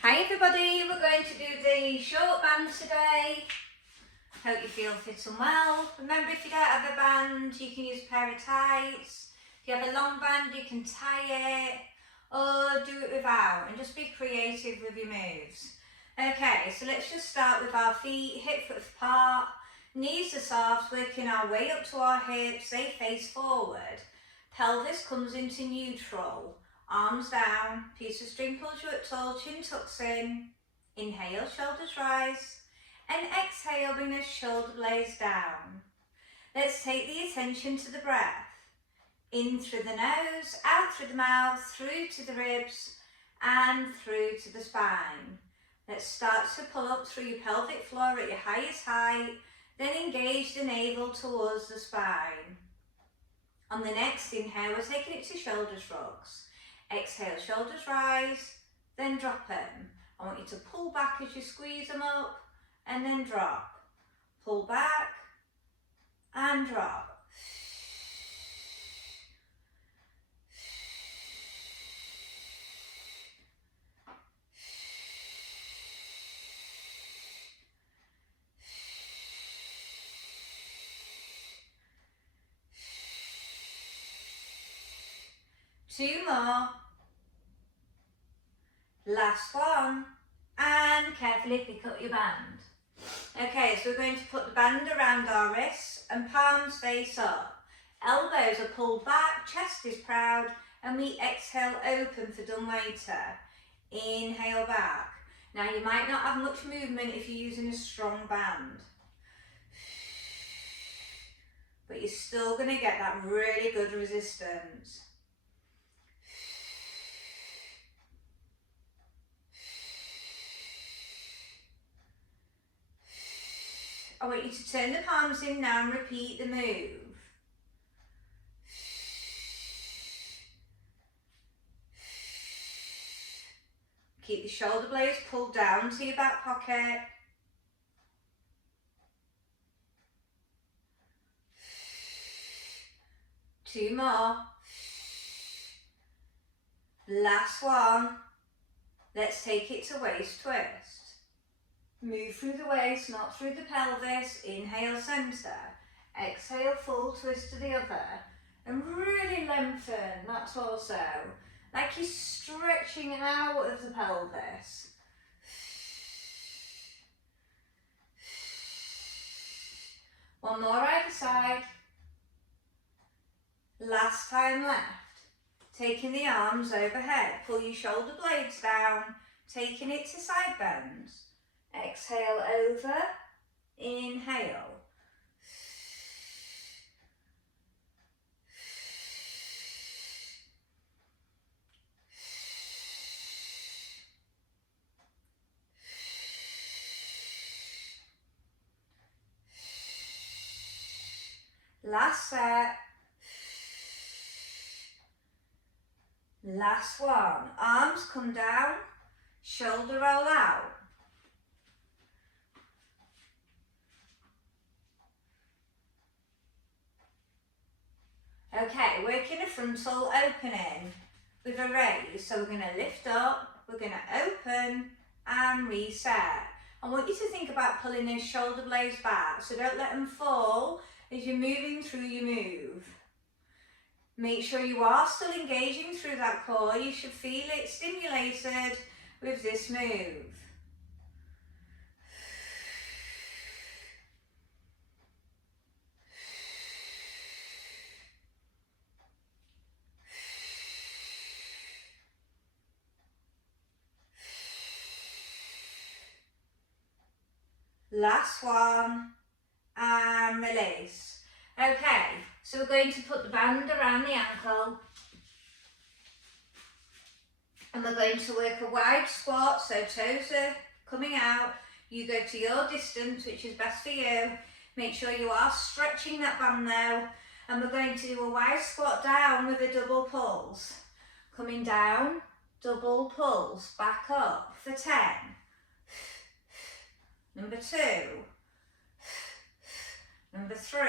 Hi everybody, we're going to do the short band today. Hope you feel fit and well. Remember, if you don't have a band, you can use a pair of tights. If you have a long band, you can tie it or do it without, and just be creative with your moves. Okay, so let's just start with our feet hip width apart. Knees are soft, working our way up to our hips, they face forward. Pelvis comes into neutral. Arms down, piece of string pulls you up tall, chin tucks in. Inhale, shoulders rise. And exhale, bring the shoulder blades down. Let's take the attention to the breath. In through the nose, out through the mouth, through to the ribs, and through to the spine. Let's start to pull up through your pelvic floor at your highest height, then engage the navel towards the spine. On the next inhale, we're taking it to shoulder shrugs. Exhale, shoulders rise, then drop them. I want you to pull back as you squeeze them up, and then drop. Pull back, and drop. 2 more. Last one. And carefully pick up your band. Okay, so we're going to put the band around our wrists and palms face up. Elbows are pulled back, chest is proud, and we exhale open for dumb waiter. Inhale back. Now you might not have much movement if you're using a strong band, but you're still going to get that really good resistance. I want you to turn the palms in now and repeat the move. Keep the shoulder blades pulled down to your back pocket. Two more. Last one. Let's take it to waist twist. Move through the waist, not through the pelvis. Inhale, centre. Exhale, full twist to the other. And really lengthen that torso, like you're stretching out of the pelvis. One more either side. Last time left. Taking the arms overhead. Pull your shoulder blades down, taking it to side bends. Exhale over, inhale. Last set. Last one. Arms come down, shoulder roll out. Okay, working a frontal opening with a raise. So we're going to lift up, we're going to open and reset. I want you to think about pulling those shoulder blades back, so don't let them fall as you're moving through your move. Make sure you are still engaging through that core. You should feel it stimulated with this move. Last one, and release. Okay, so we're going to put the band around the ankle, and we're going to work a wide squat, so toes are coming out. You go to your distance, which is best for you. Make sure you are stretching that band though, and we're going to do a wide squat down with a double pulse. Coming down, double pulse, back up for 10. Number 2, number 3,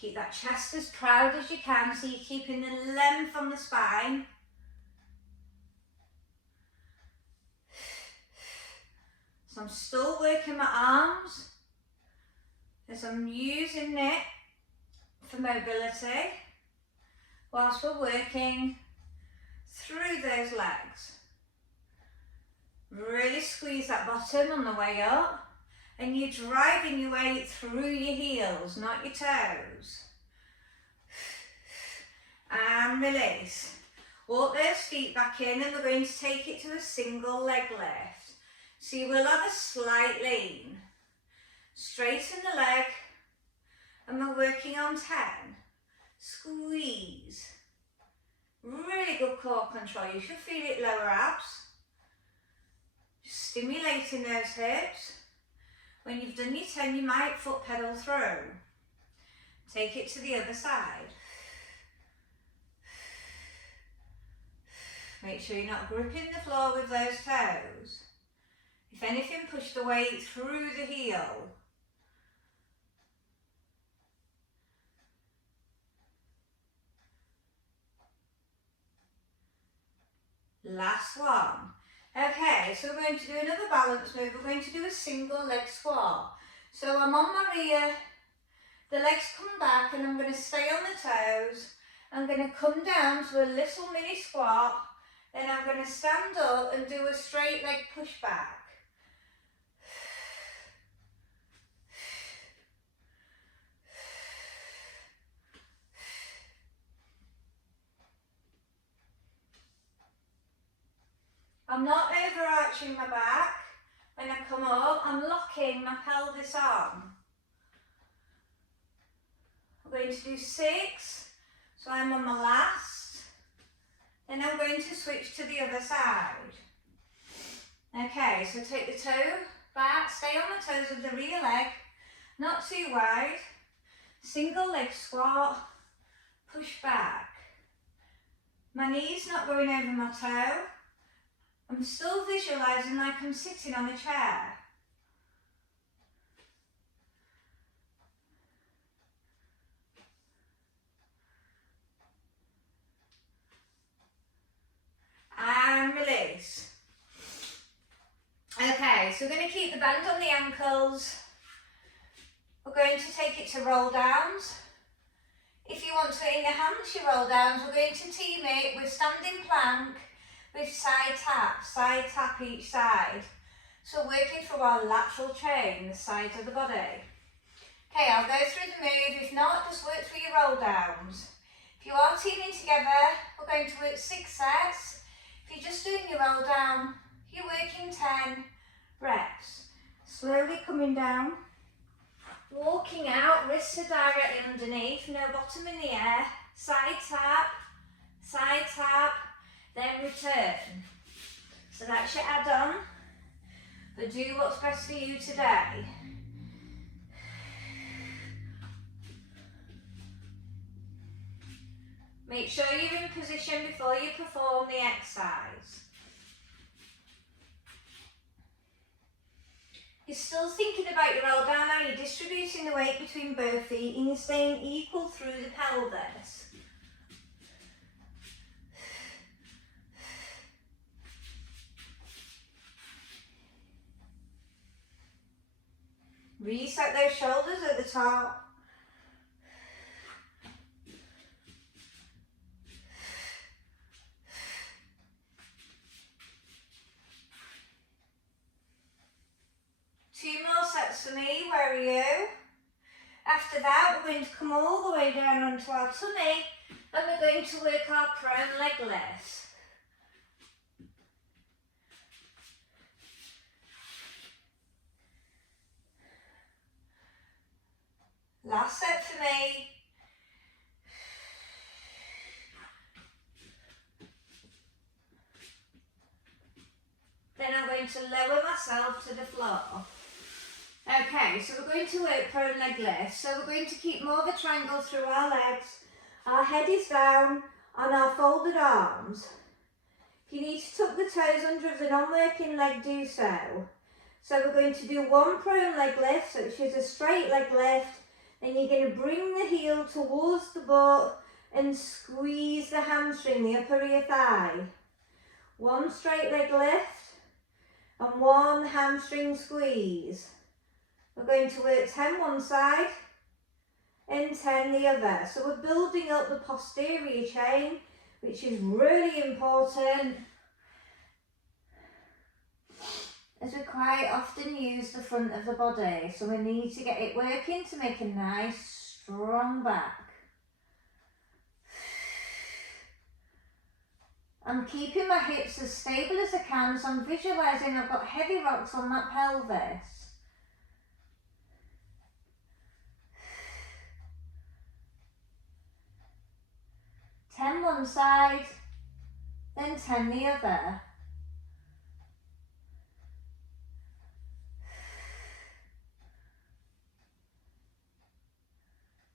Keep that chest as proud as you can, so you're keeping the length on the spine. So I'm still working my arms as I'm using it for mobility whilst we're working through those legs. Really squeeze that bottom on the way up, and you're driving your weight through your heels, not your toes. And release. Walk those feet back in, and we're going to take it to a single leg lift. So you will have a slight lean. Straighten the leg, and we're working on 10. Squeeze. Really good core control. You should feel it lower abs. Just stimulating those hips. When you've done your 10, you might foot pedal through. Take it to the other side. Make sure you're not gripping the floor with those toes. If anything, push the weight through the heel. Last one. Okay, so we're going to do another balance move. We're going to do a single leg squat. So I'm on my rear, the legs come back, and I'm going to stay on the toes. I'm going to come down to a little mini squat, then I'm going to stand up and do a straight leg push back. I'm not overarching my back. When I come up, I'm locking my pelvis on. I'm going to do 6, so I'm on my last. Then I'm going to switch to the other side. Okay, so take the toe back, stay on the toes of the rear leg, not too wide. Single leg squat, push back. My knee's not going over my toe. I'm still visualising like I'm sitting on a chair. And release. Okay, so we're going to keep the band on the ankles. We're going to take it to roll downs. If you want to enhance your roll downs, we're going to team it with standing plank with side tap each side. So working through our lateral chain, the sides of the body. Okay, I'll go through the move. If not, just work through your roll downs. If you are teaming together, we're going to work 6 sets. If you're just doing your roll down, you're working 10 reps. Slowly coming down, walking out, wrists are directly underneath, no bottom in the air, side tap, then return. So that's your add-on, but do what's best for you today. Make sure you're in position before you perform the exercise. You're still thinking about your roll down, now you're distributing the weight between both feet and you're staying equal through the pelvis. Reset those shoulders at the top. Two more sets for me, where are you? After that, we're going to come all the way down onto our tummy and we're going to work our prone leg lifts. Last set for me. Then I'm going to lower myself to the floor. Okay, so we're going to work prone leg lifts. So we're going to keep more of a triangle through our legs. Our head is down on our folded arms. If you need to tuck the toes under of the non-working leg, do so. So we're going to do one prone leg lift, so which is a straight leg lift, And you're going to bring the heel towards the butt and squeeze the hamstring, the upper rear thigh. One straight leg lift and one hamstring squeeze. We're going to work 10 one side and 10 the other. So we're building up the posterior chain, which is really important, as we quite often use the front of the body. So we need to get it working to make a nice strong back. I'm keeping my hips as stable as I can, so I'm visualising I've got heavy rocks on that pelvis. Ten one side, then 10 the other.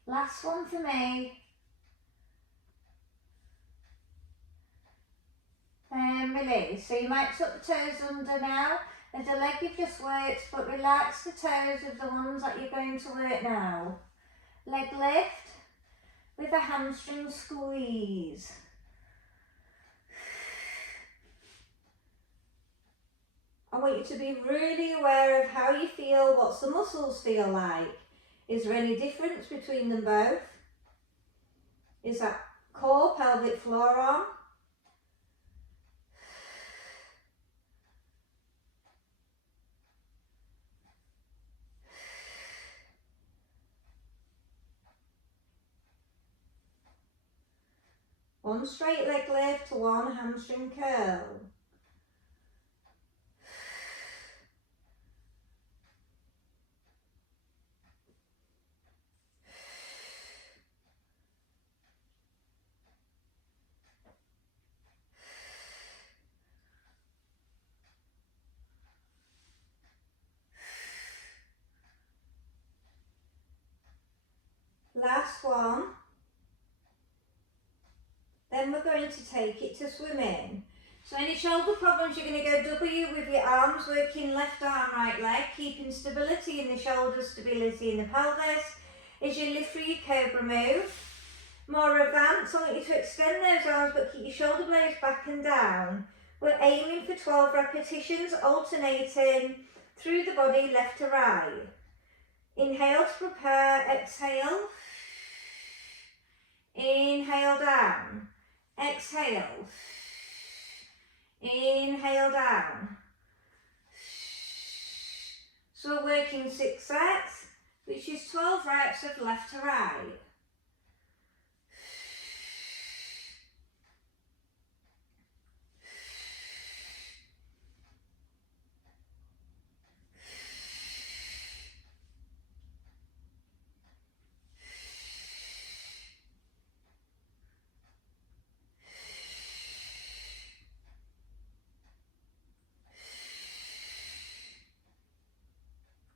Last one for me. Then release. So you might tuck the toes under now. There's a leg you've just worked, but relax the toes of the ones that you're going to work now. Leg lift with a hamstring squeeze. I want you to be really aware of how you feel, what the muscles feel like. Is there any difference between them both? Is that core, pelvic floor on? One straight leg lift, one hamstring curl. Last one. Then we're going to take it to swimming. So any shoulder problems, you're going to go W with your arms, working left arm, right leg, keeping stability in the shoulders, stability in the pelvis. As you lift through your cobra move, more advanced, I want you to extend those arms but keep your shoulder blades back and down. We're aiming for 12 repetitions, alternating through the body, left to right. Inhale to prepare, exhale. Inhale down. Exhale. Inhale down. So we're working 6 sets, which is 12 reps of left to right.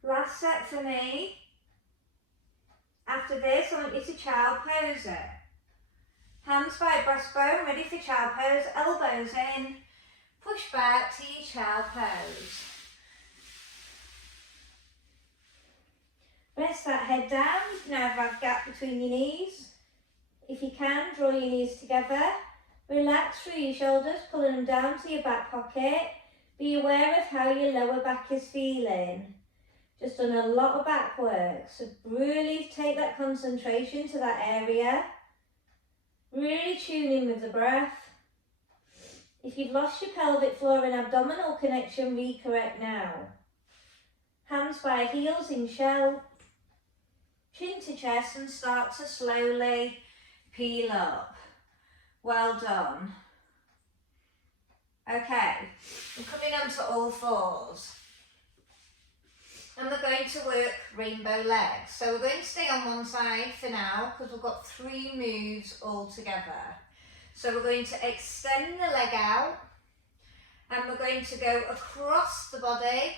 Last set for me. After this, I want you to child pose it. Hands by breastbone, ready for child pose, elbows in, push back to your child pose. Rest that head down, you can either have a gap between your knees. If you can, draw your knees together. Relax through your shoulders, pulling them down to your back pocket. Be aware of how your lower back is feeling. Just done a lot of back work, so really take that concentration to that area. Really tune in with the breath. If you've lost your pelvic floor and abdominal connection, recorrect now. Hands by heels in shell. Chin to chest and start to slowly peel up. Well done. Okay, I'm coming onto all fours. And we're going to work rainbow legs. So we're going to stay on one side for now because we've got 3 moves all together. So we're going to extend the leg out and we're going to go across the body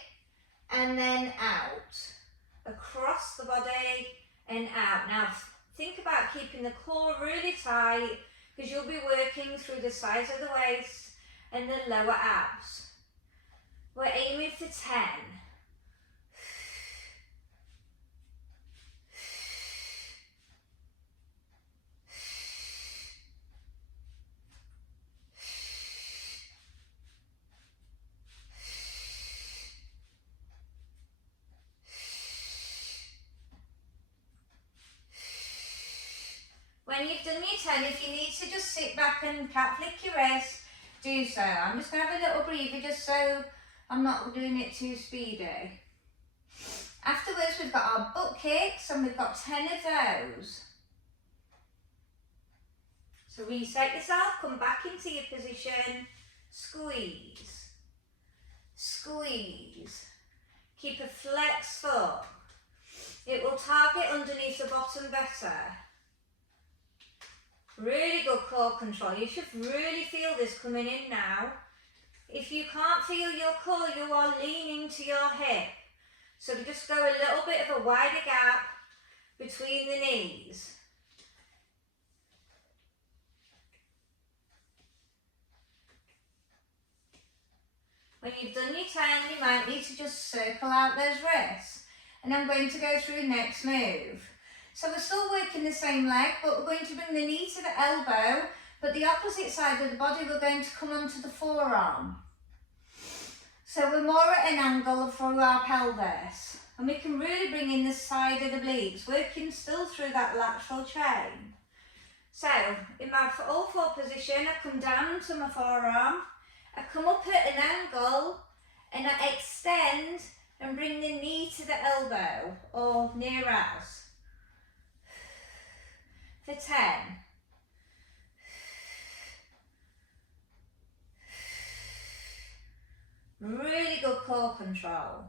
and then out. Across the body and out. Now think about keeping the core really tight because you'll be working through the sides of the waist and the lower abs. We're aiming for 10. when you've done your 10, if you need to just sit back and cat flick your wrist, do so. I'm just going to have a little breather just so I'm not doing it too speedy. Afterwards, we've got our butt kicks and we've got 10 of those. So reset yourself, come back into your position, squeeze, squeeze. Keep a flex foot. It will target underneath the bottom better. Really good core control. You should really feel this coming in now. If you can't feel your core, you are leaning to your hip. So just go a little bit of a wider gap between the knees. When you've done your 10, you might need to just circle out those wrists. And I'm going to go through next move. So we're still working the same leg, but we're going to bring the knee to the elbow, but the opposite side of the body we're going to come onto the forearm. So we're more at an angle through our pelvis. And we can really bring in the side of the obliques, working still through that lateral chain. So in my all four position, I come down to my forearm. I come up at an angle and I extend and bring the knee to the elbow or near as. For 10. Really good core control.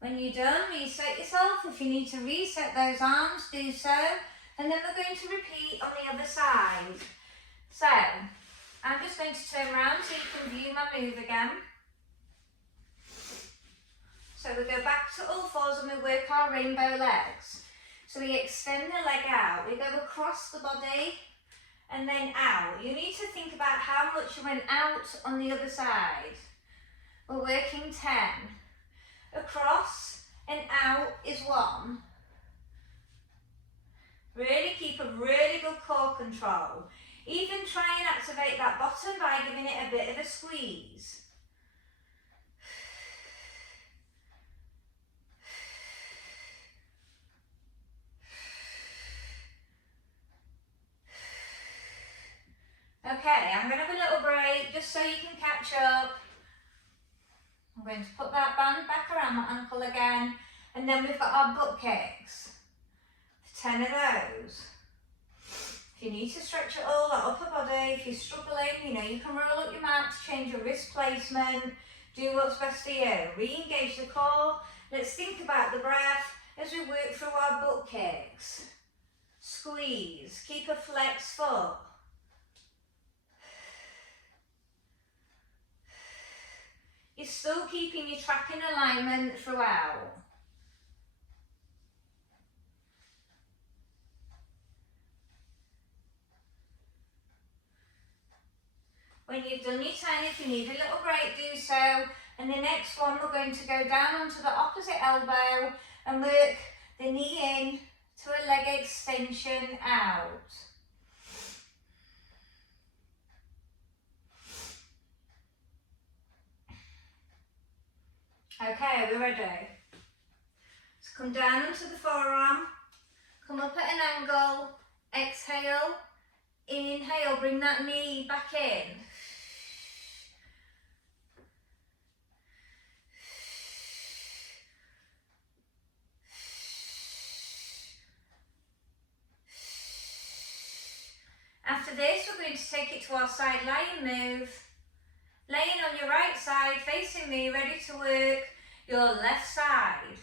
When you're done, reset yourself. If you need to reset those arms, do so. And then we're going to repeat on the other side. So, I'm just going to turn around so you can view my move again. So we go back to all fours and we work our rainbow legs. So we extend the leg out, we go across the body and then out. You need to think about how much you went out on the other side. We're working 10. Across and out is 1. Really keep a really good core control. Even try and activate that bottom by giving it a bit of a squeeze. Okay, I'm going to have a little break just so you can catch up. I'm going to put that band back around my ankle again, and then we've got our butt kicks. 10 of those. If you need to stretch it all, that upper body, if you're struggling, you know, you can roll up your mat to change your wrist placement, do what's best for you. Re-engage the core. Let's think about the breath as we work through our butt kicks. Squeeze, keep a flex foot. You're still keeping your tracking alignment throughout. When you've done your 10, if you need a little break, do so. And the next one, we're going to go down onto the opposite elbow and work the knee in to a leg extension out. Okay, we're ready. So come down onto the forearm, come up at an angle, exhale, inhale, bring that knee back in. After this, we're going to take it to our side lying move. Laying on your right side, facing me, ready to work your left side.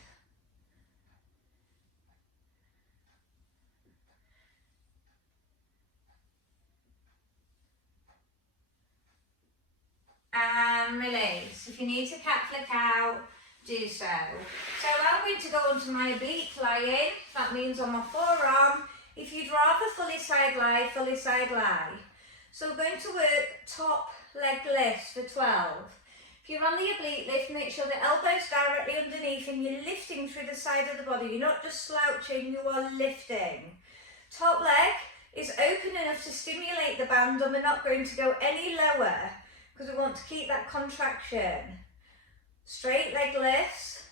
And release. If you need to cat flick out, do so. So I'm going to go onto my oblique lying. That means on my forearm. If you'd rather fully side lie, fully side lie. So we're going to work top leg lifts for 12. If you're on the oblique lift, make sure the elbow's directly underneath and you're lifting through the side of the body. You're not just slouching, you are lifting. Top leg is open enough to stimulate the band, and we're not going to go any lower because we want to keep that contraction. Straight leg lifts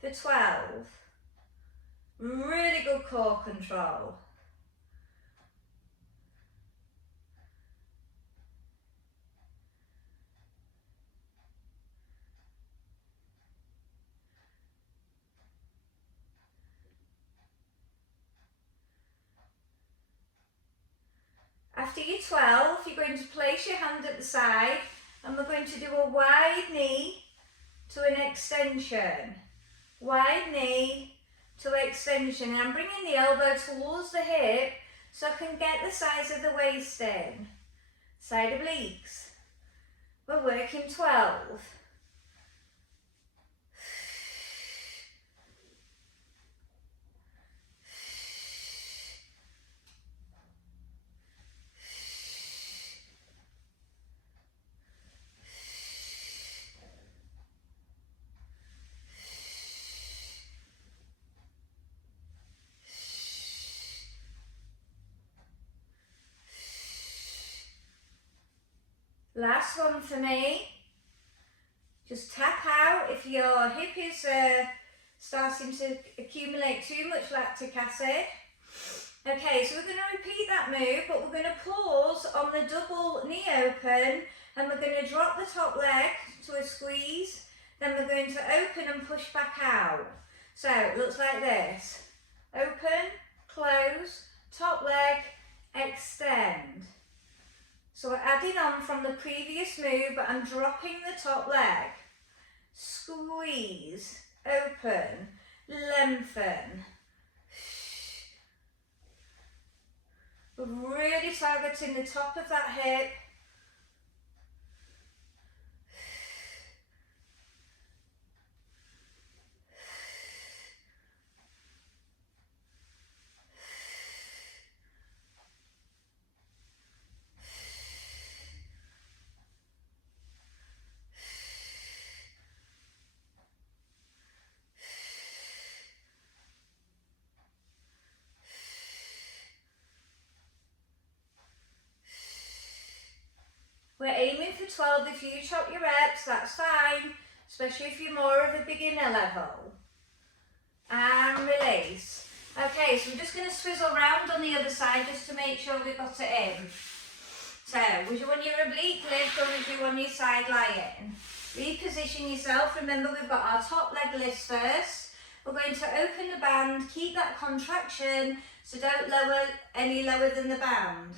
for 12. Really good core control. After your 12, you're going to place your hand at the side and we're going to do a wide knee to an extension. Wide knee to extension. And I'm bringing the elbow towards the hip so I can get the size of the waist in. Side obliques. We're working 12. Last one for me. Just tap out if your hip is starting to accumulate too much lactic acid. Okay, so we're going to repeat that move, but we're going to pause on the double knee open and we're going to drop the top leg to a squeeze. Then we're going to open and push back out. So it looks like this. Open, close, top leg, extend. So we're adding on from the previous move, but I'm dropping the top leg. Squeeze, open, lengthen. We're really targeting the top of that hip. We're aiming for 12. If you chop your reps, that's fine, especially if you're more of a beginner level. And release. Okay, so we're just going to swizzle round on the other side just to make sure we've got it in. So, was you on your oblique lift or was you on your side lying? Reposition yourself. Remember, we've got our top leg lifts first. We're going to open the band, keep that contraction, so don't lower any lower than the band.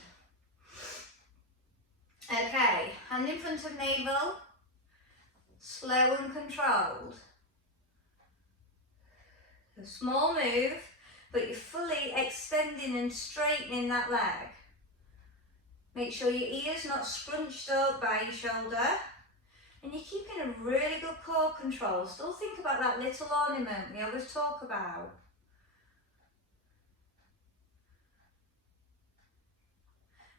Okay, hand in front of navel, slow and controlled. A small move, but you're fully extending and straightening that leg. Make sure your ear's not scrunched up by your shoulder. And you're keeping a really good core control. Still think about that little ornament we always talk about.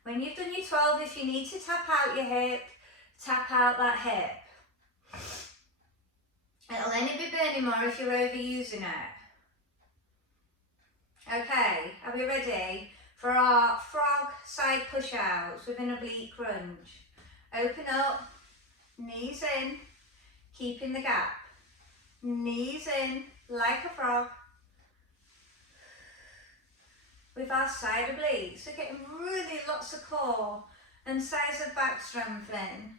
When you've done your 12, if you need to tap out your hip, tap out that hip. It'll only be burning more if you're overusing it. Okay, are we ready for our frog side push-outs with an oblique crunch? Open up, knees in, keeping the gap. Knees in, like a frog. With our side obliques, we're getting really lots of core and sides of back strengthening.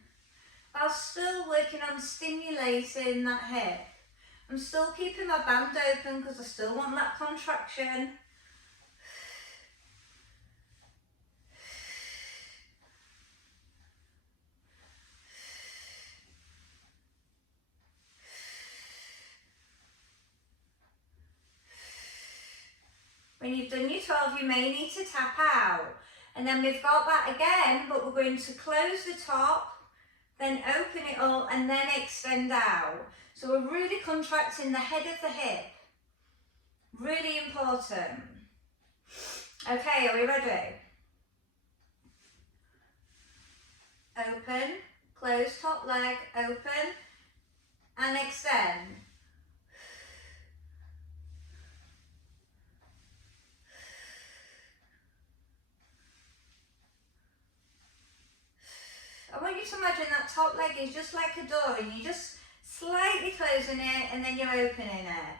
While still working on stimulating that hip. I'm still keeping my band open because I still want that contraction. When you've done your 12, you may need to tap out. And then we've got that again, but we're going to close the top, then open it up and then extend out. So we're really contracting the head of the hip. Really important. Okay, are we ready? Open, close top leg, open and extend. you to imagine that top leg is just like a door and you're just slightly closing it and then you're opening it.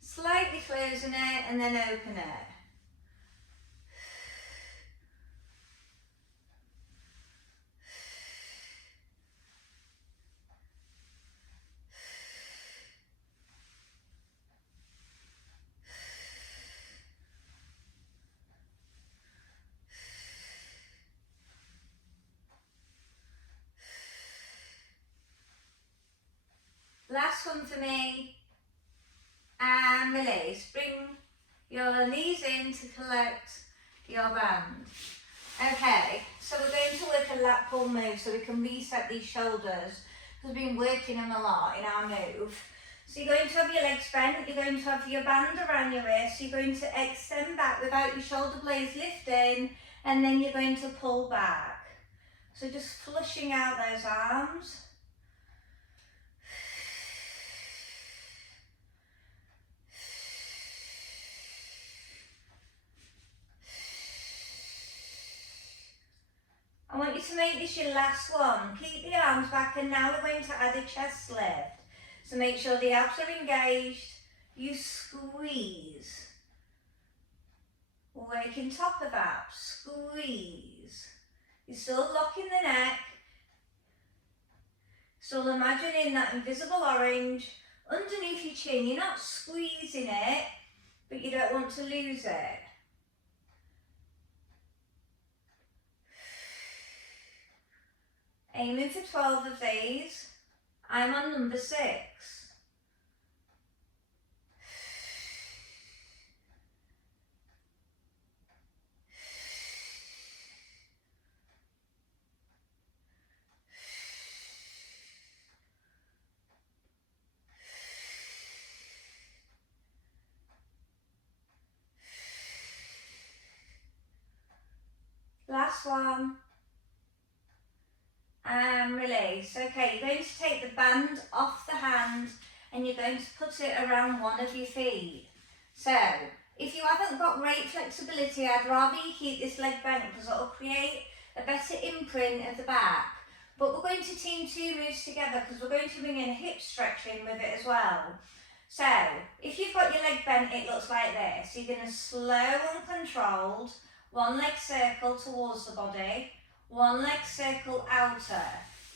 Slightly closing it and then open it. Last one for me, and release. Bring your knees in to collect your band. Okay, so we're going to work a lat pull move so we can reset these shoulders, because we've been working them a lot in our move. So you're going to have your legs bent, you're going to have your band around your wrist, you're going to extend back without your shoulder blades lifting, and then you're going to pull back. So just flushing out those arms. I want you to make this your last one. Keep the arms back, and now we're going to add a chest lift. So make sure the abs are engaged. You squeeze. Working top of abs. Squeeze. You're still locking the neck. Still imagining that invisible orange underneath your chin. You're not squeezing it, but you don't want to lose it. Aiming for 12 of these. I'm on number 6. Last one. And release. Okay, you're going to take the band off the hand and you're going to put it around one of your feet. So, if you haven't got great flexibility, I'd rather you keep this leg bent because it'll create a better imprint of the back. But we're going to team 2 moves together because we're going to bring in a hip stretching with it as well. So, if you've got your leg bent, it looks like this. You're going to slow and controlled, one leg circle towards the body, one leg circle outer.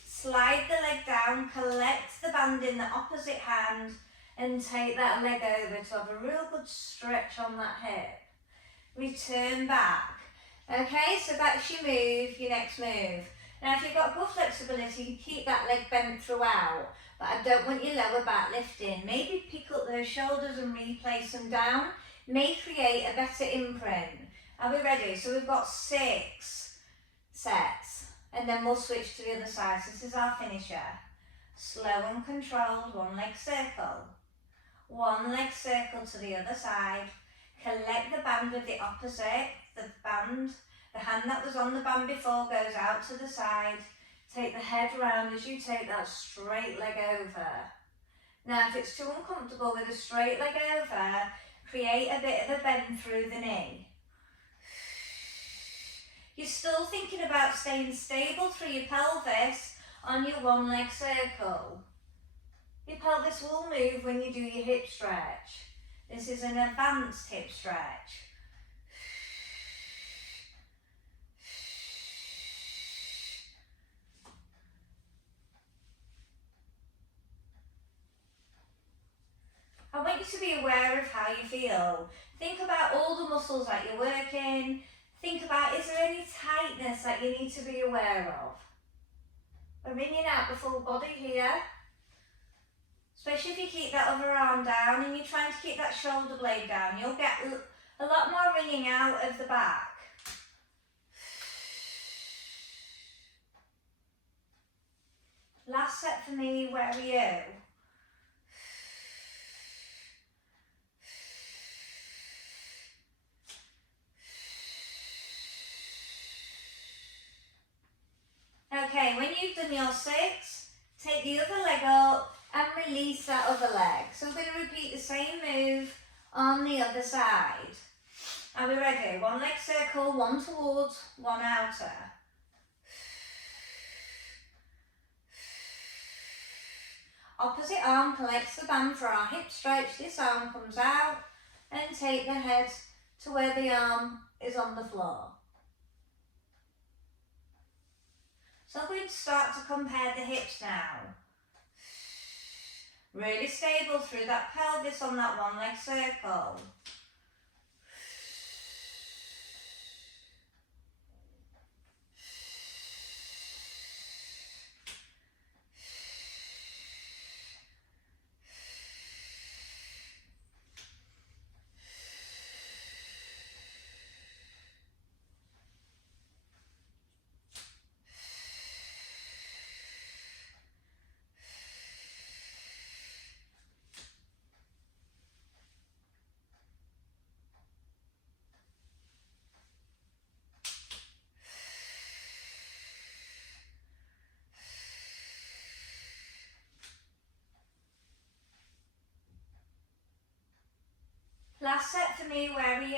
Slide the leg down, collect the band in the opposite hand and take that leg over to have a real good stretch on that hip. Return back. Okay, so that's your move, your next move. Now if you've got good flexibility, keep that leg bent throughout, but I don't want your lower back lifting. Maybe pick up those shoulders and replace them down. May create a better imprint. Are we ready? So we've got 6 sets, and then we'll switch to the other side. So this is our finisher. Slow and controlled, one leg circle. One leg circle to the other side. Collect the band with the opposite, the band. The hand that was on the band before goes out to the side. Take the head round as you take that straight leg over. Now if it's too uncomfortable with a straight leg over, create a bit of a bend through the knee. You're still thinking about staying stable through your pelvis on your one leg circle. Your pelvis will move when you do your hip stretch. This is an advanced hip stretch. I want you to be aware of how you feel. Think about all the muscles that you're working. Think about, is there any tightness that you need to be aware of? We're wringing out the full body here. Especially if you keep that other arm down and you're trying to keep that shoulder blade down, you'll get a lot more wringing out of the back. Last set for me, where are you? Okay, when you've done your 6, take the other leg up and release that other leg. So we're going to repeat the same move on the other side. Are we ready? One leg circle, one towards, one outer. Opposite arm collects the band for our hip stretch. This arm comes out and take the head to where the arm is on the floor. So I'm going to start to compare the hips now. Really stable through that pelvis on that one leg circle. Last set for me, where are you?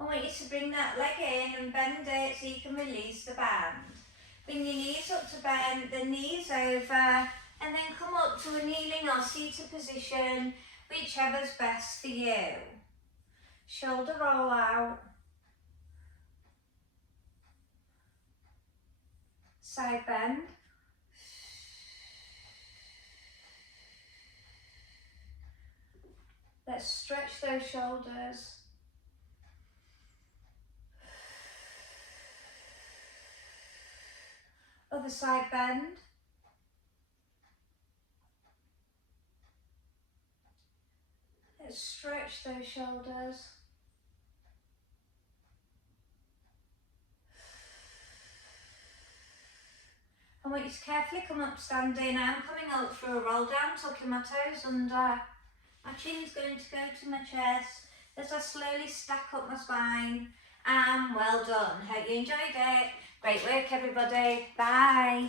I want you to bring that leg in and bend it so you can release the band. Bring your knees up to bend, the knees over, and then come up to a kneeling or seated position, whichever's best for you. Shoulder roll out. Side bend. Let's stretch those shoulders. Other side bend. Let's stretch those shoulders. I want you to carefully come up standing. I'm coming up through a roll down, tucking my toes under. My chin's going to go to my chest as I slowly stack up my spine. And well done. Hope you enjoyed it. Great work, everybody. Bye.